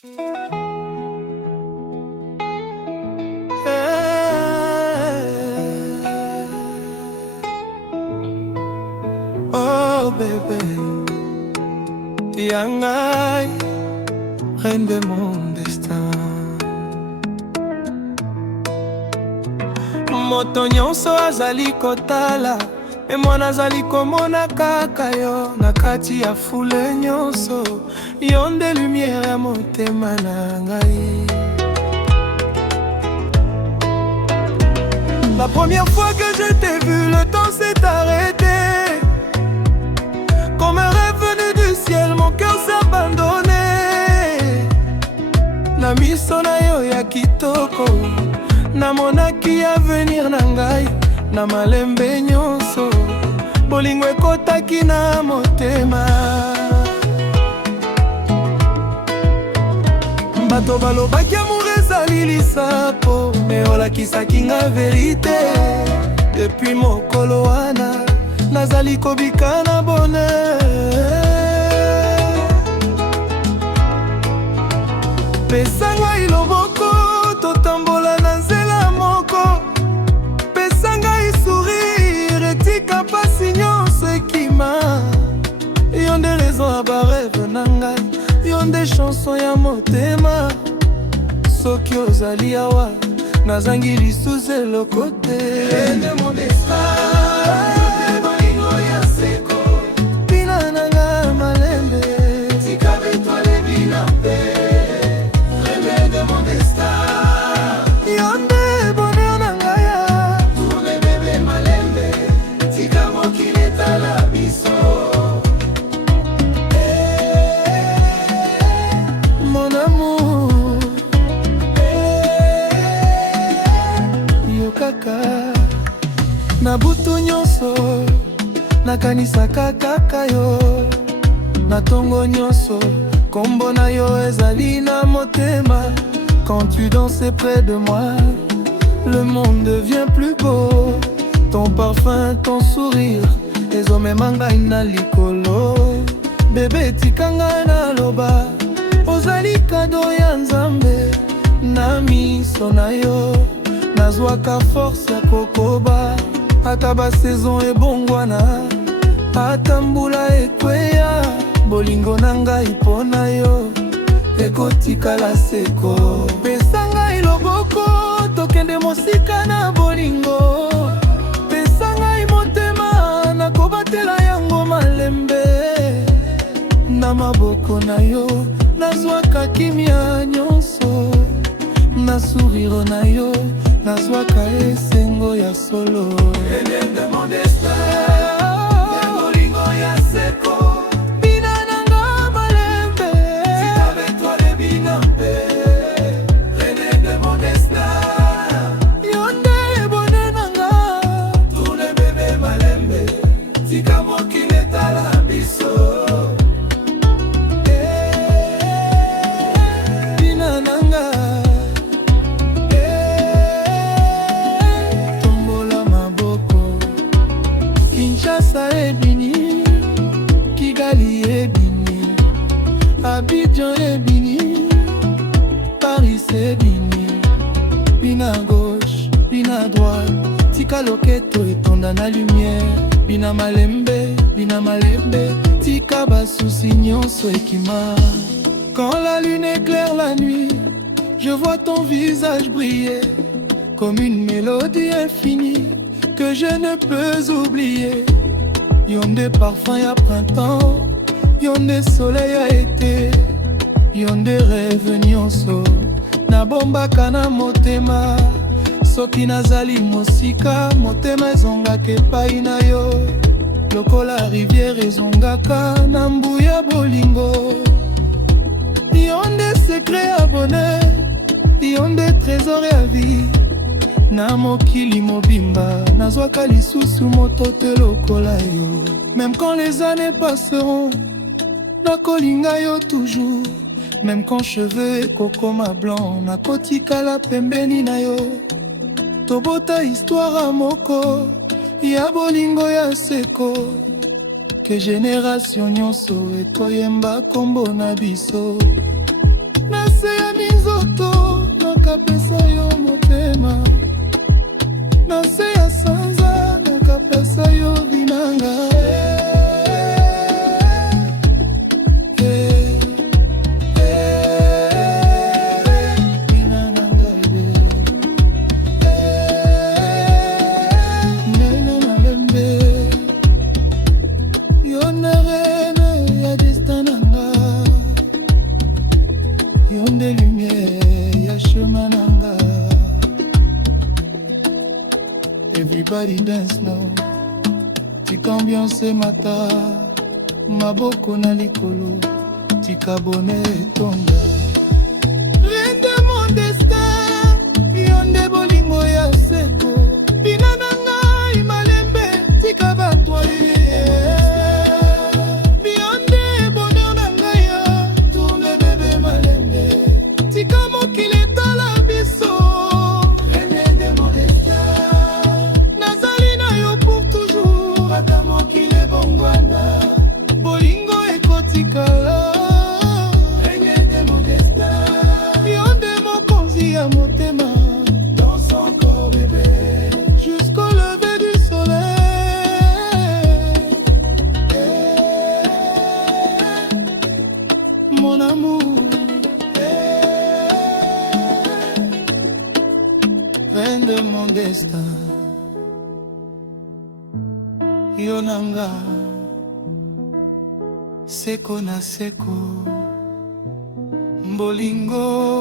Oh bébé, Yangai, reine de mon destin. Moto nyonso azali kotala, me mwana azali komona kaka yo. Na kati ya fule nyonso, yo nde lumière ya motema na ngai. La première fois que je t'ai vu, le temps s'est arrêté. Comme un rêve venu du ciel, mon cœur s'est abandonné. Na miso na yo ya kitoko, namonaki avenir na ngai. Na malembe nyonso, bolingo ekotaki na motema. Bato balobaki amour ezali lisapo, me olakisaki nga verite. Depuis mokolo wana, nazali kobika na bonheur. Pesa ngai loboko, totambola na nzela moko. Pesa ngai sourire, etika pasi nyonso ekima. Yo nde raison ya bareve na ngai, yo nde chanson ya motema. Soki ozali awa, nazangi lisusu eloko te. Na butu nyonso, nakanisaka kaka yo. Na tongo nyonso, kombo na yo ezali na motema. Quand tu danses près de moi, le monde devient plus beau. Ton parfum, ton sourire, ezomema ngai na likolo. Bébé tika ngai na loba, ozali kado ya Nzambe. Na miso na yo, nazwaka force ya kokoba. Ata ba saison ebongwana, ata mbula ekweya. Bolingo na ngai mpo na yo, ekotikala seko. Pesa ngai loboko, tokende mosika na bolingo. Pesa ngai motema, nakobatela yango malembe. Na maboko na yo, nazwaka kimia nyonso. Na sourire na yo, nazwaka esengo ya solo. Reine de mon destin, bolingo ya seko. Bina nanga malembe, si avec toi les binambe. Reine de mon destin, yonde bone nanga. Tous les bébés malembe, tika mokile tala biso. Bina nanga, Kinshasa ebini, Kigali ebini, Abidjan ebini, Paris ebini. Bina gauche, bina droite, tika loketo etonda na lumière. Bina malembe, tika basusi nyonso ekima. Quand la lune éclaire la nuit, je vois ton visage briller comme une mélodie infinie que je ne peux oublier. Yonde parfum ya printemps, yonde soleil ya été, yonde rêve nyonso nabombaka na motema. Soki nazali mosika, motema ezongaka epai na yo. Lokola rivière ezongaka na mbu ya bolingo. Yonde secret ya bonheur, yonde trésor ya vie. Na mokili mobimba, nazwaka lisusu moto te lokola yo. Même quand les années passeront, nakolinga yo toujours. Même quand cheveux ekokoma blanc, nakotikala pembeni na yo. Tobota histoire moko, ya bolingo ya seko. Que génération nyonso etoyemba kombo na biso. Merci. napesa yo motema, na se ya sanza nakapesa yo binanga. Yonde lumière ya chemin nanga. Everybody dance now, tika ambiance mata, maboko na likolo, tika bone tonga. Reine de mon destin, yonde bolingo ya seko, bina nanga imalembe, tika batwaye. Dans son corps bébé, jusqu'au lever du soleil. Mon amour, reine de mon destin. Yonanga, seko na seko, bolingo.